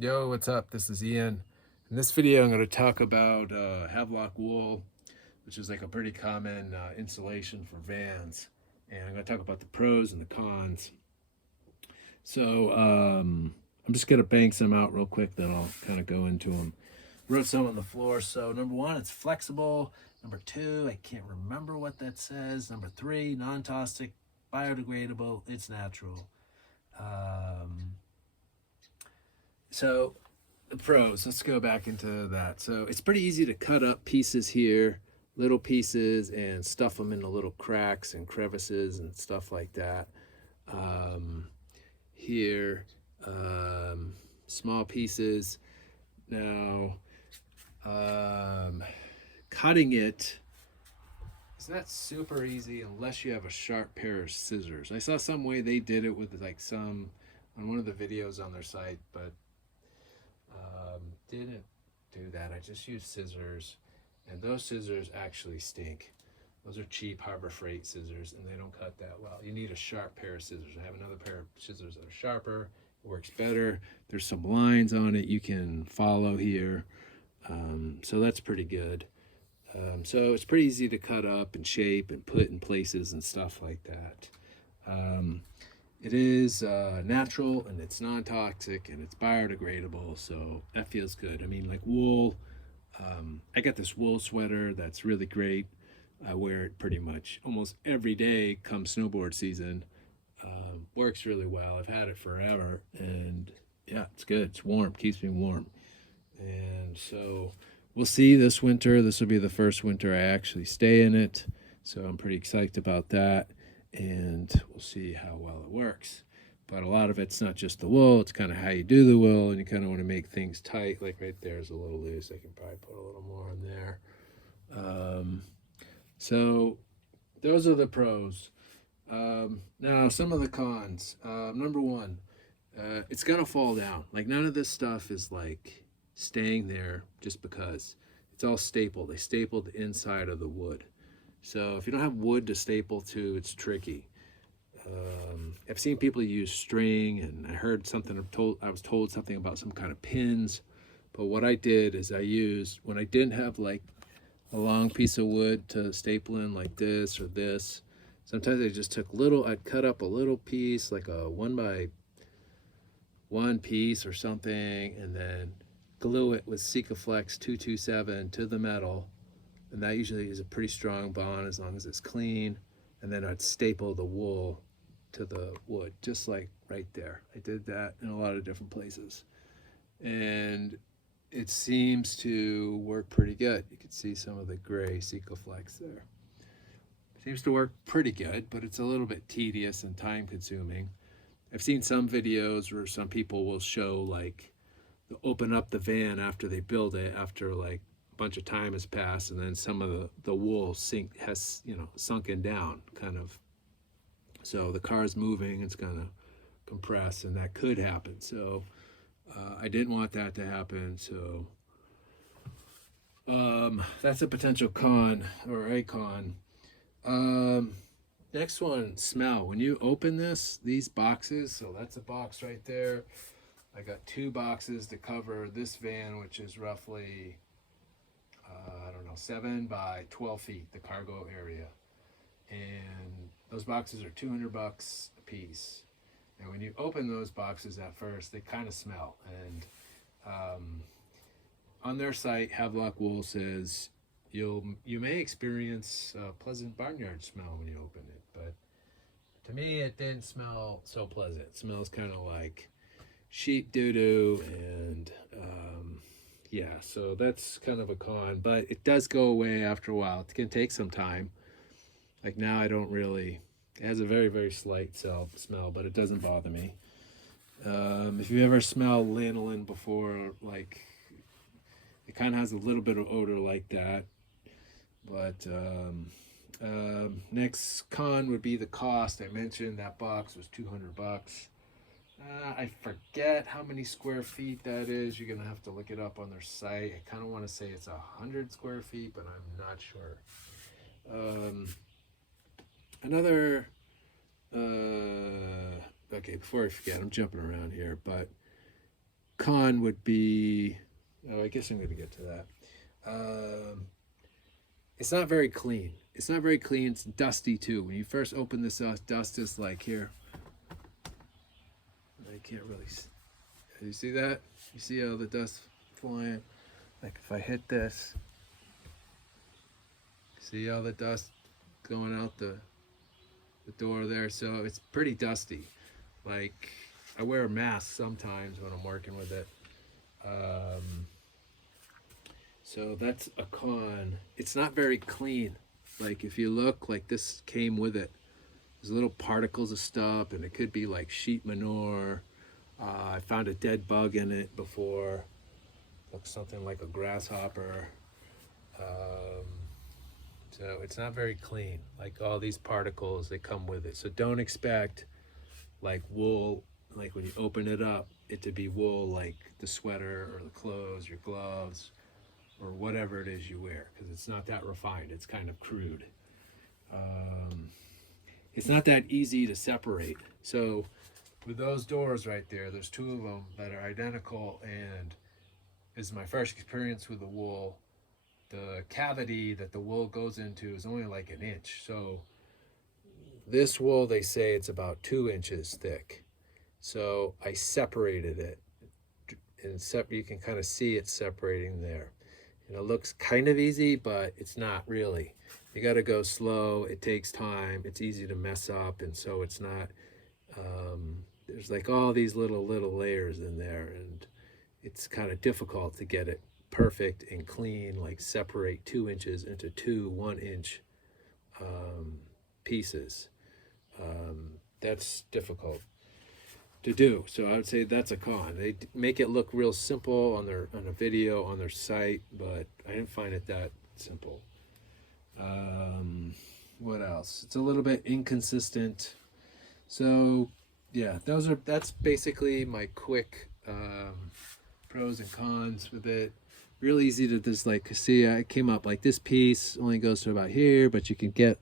Yo, what's up? This is Ian. In this video, I'm going to talk about havelock wool, which is like a pretty common insulation for vans. And I'm going to talk about the pros and the cons. So I'm just going to bang some out real quick, then I'll kind of go into them. Wrote some on the floor. So number one, it's flexible. Number two, I can't remember what that says. Number three, non-toxic, biodegradable, it's natural. So the pros, let's go back into that. So it's pretty easy to cut up pieces here, little pieces, and stuff them into little cracks and crevices and stuff like that. Here, small pieces. Now, cutting it is not super easy unless you have a sharp pair of scissors. I saw some way they did it with like some on one of the videos on their site, but didn't do that. I just used scissors, and those scissors actually stink. Those are cheap Harbor Freight scissors, and they don't cut that well. You need a sharp pair of scissors. I have another pair of scissors that are sharper. It works better. There's some lines on it you can follow here, so that's pretty good. So it's pretty easy to cut up and shape and put in places and stuff like that. It is natural and it's non-toxic and it's biodegradable, so that feels good. I mean, like wool, I got this wool sweater that's really great. I wear it pretty much almost every day come snowboard season. Works really well. I've had it forever, and yeah, it's good. It's warm, keeps me warm. And so we'll see this winter. This will be the first winter I actually stay in it, so I'm pretty excited about that, and we'll see how well it works. But a lot of it's not just the wool, it's kind of how you do the wool, and you kind of want to make things tight. Like right there is a little loose. I can probably put a little more in there. So those are the pros. Now some of the cons. Number one, it's gonna fall down. Like none of this stuff is like staying there just because. It's all stapled. They stapled the inside of the wood. So if you don't have wood to staple to, it's tricky. I've seen people use string, and I heard something. I was told something about some kind of pins. But what I did is I used, when I didn't have like a long piece of wood to staple in like this or this, sometimes I just took I'd cut up a little piece, like a 1x1 piece or something, and then glue it with Sikaflex 227 to the metal. And that usually is a pretty strong bond as long as it's clean. And then I'd staple the wool to the wood, just like right there. I did that in a lot of different places. And it seems to work pretty good. You can see some of the gray Sikaflex there. Seems to work pretty good, but it's a little bit tedious and time consuming. I've seen some videos where some people will show like they'll open up the van after they build it, after like a bunch of time has passed, and then some of the wool has sunken down kind of. So the car's moving, it's gonna compress, and that could happen. So I didn't want that to happen. So that's a potential con or a con. Next one, smell. When you open these boxes, so that's a box right there. I got two boxes to cover this van, which is roughly, I don't know, 7 by 12 feet, the cargo area. And those boxes are $200 a piece. And when you open those boxes at first, they kind of smell. And on their site, Havelock Wool says you may experience a pleasant barnyard smell when you open it, but to me, it didn't smell so pleasant. It smells kind of like sheep doo-doo, and yeah, so that's kind of a con, but it does go away after a while. It can take some time. Like now, I don't really. It has a very, very slight smell, but it doesn't bother me. If you ever smelled lanolin before, like it kind of has a little bit of odor like that. But next con would be the cost. I mentioned that box was $200. I forget how many square feet that is. You're gonna have to look it up on their site. I kind of want to say it's 100 square feet, but I'm not sure. Another. Okay, before I forget, I'm jumping around here, but con would be, oh, I guess I'm going to get to that. It's not very clean. It's not very clean. It's dusty too. When you first open this up, dust is like here. I can't really see. You see that? You see all the dust flying? Like if I hit this, see all the dust going out the door there? So it's pretty dusty. Like I wear a mask sometimes when I'm working with it. So that's a con. It's not very clean. Like if you look, like this came with it. There's little particles of stuff, and it could be like sheep manure. I found a dead bug in it before. Looks something like a grasshopper. So it's not very clean. Like all these particles, they come with it. So don't expect like wool, like when you open it up, it to be wool like the sweater or the clothes, your gloves, or whatever it is you wear, because it's not that refined. It's kind of crude. It's not that easy to separate. So with those doors right there, there's two of them that are identical, and this is my first experience with the wool. The cavity that the wool goes into is only like an inch. So this wool, they say it's about 2 inches thick. So I separated it, and you can kind of see it separating there. And it looks kind of easy, but it's not really. You got to go slow. It takes time. It's easy to mess up, and so it's not. There's like all these little layers in there, and it's kind of difficult to get it perfect and clean. Like separate 2 inches into 2 1-inch pieces. That's difficult to do. So I would say that's a con. They make it look real simple on a video on their site, but I didn't find it that simple. What else? It's a little bit inconsistent. So yeah, that's basically my quick pros and cons with it. Real easy to just like see. I came up like this piece only goes to about here, but you can get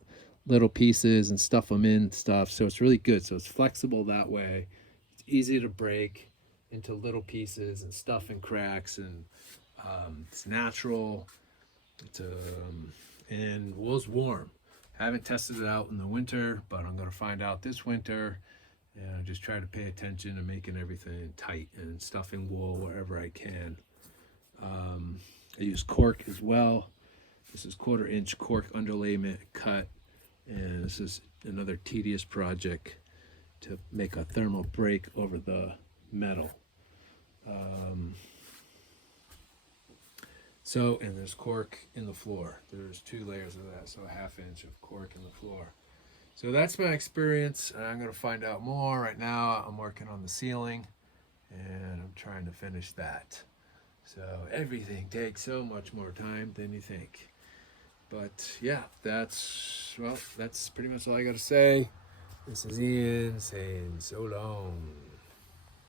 little pieces and stuff them in stuff. So it's really good. So it's flexible that way. It's easy to break into little pieces and stuff in cracks, and it's natural. And wool's warm. I haven't tested it out in the winter, but I'm going to find out this winter. And I just try to pay attention to making everything tight and stuffing wool wherever I can. I use cork as well. This is 1/4 inch cork underlayment cut, and this is another tedious project to make a thermal break over the metal. And there's cork in the floor. There's 2 layers of that, so a 1/2 inch of cork in the floor. So that's my experience. I'm going to find out more. Right now I'm working on the ceiling, and I'm trying to finish that. So everything takes so much more time than you think. But yeah, that's pretty much all I got to say. This is Ian saying so long.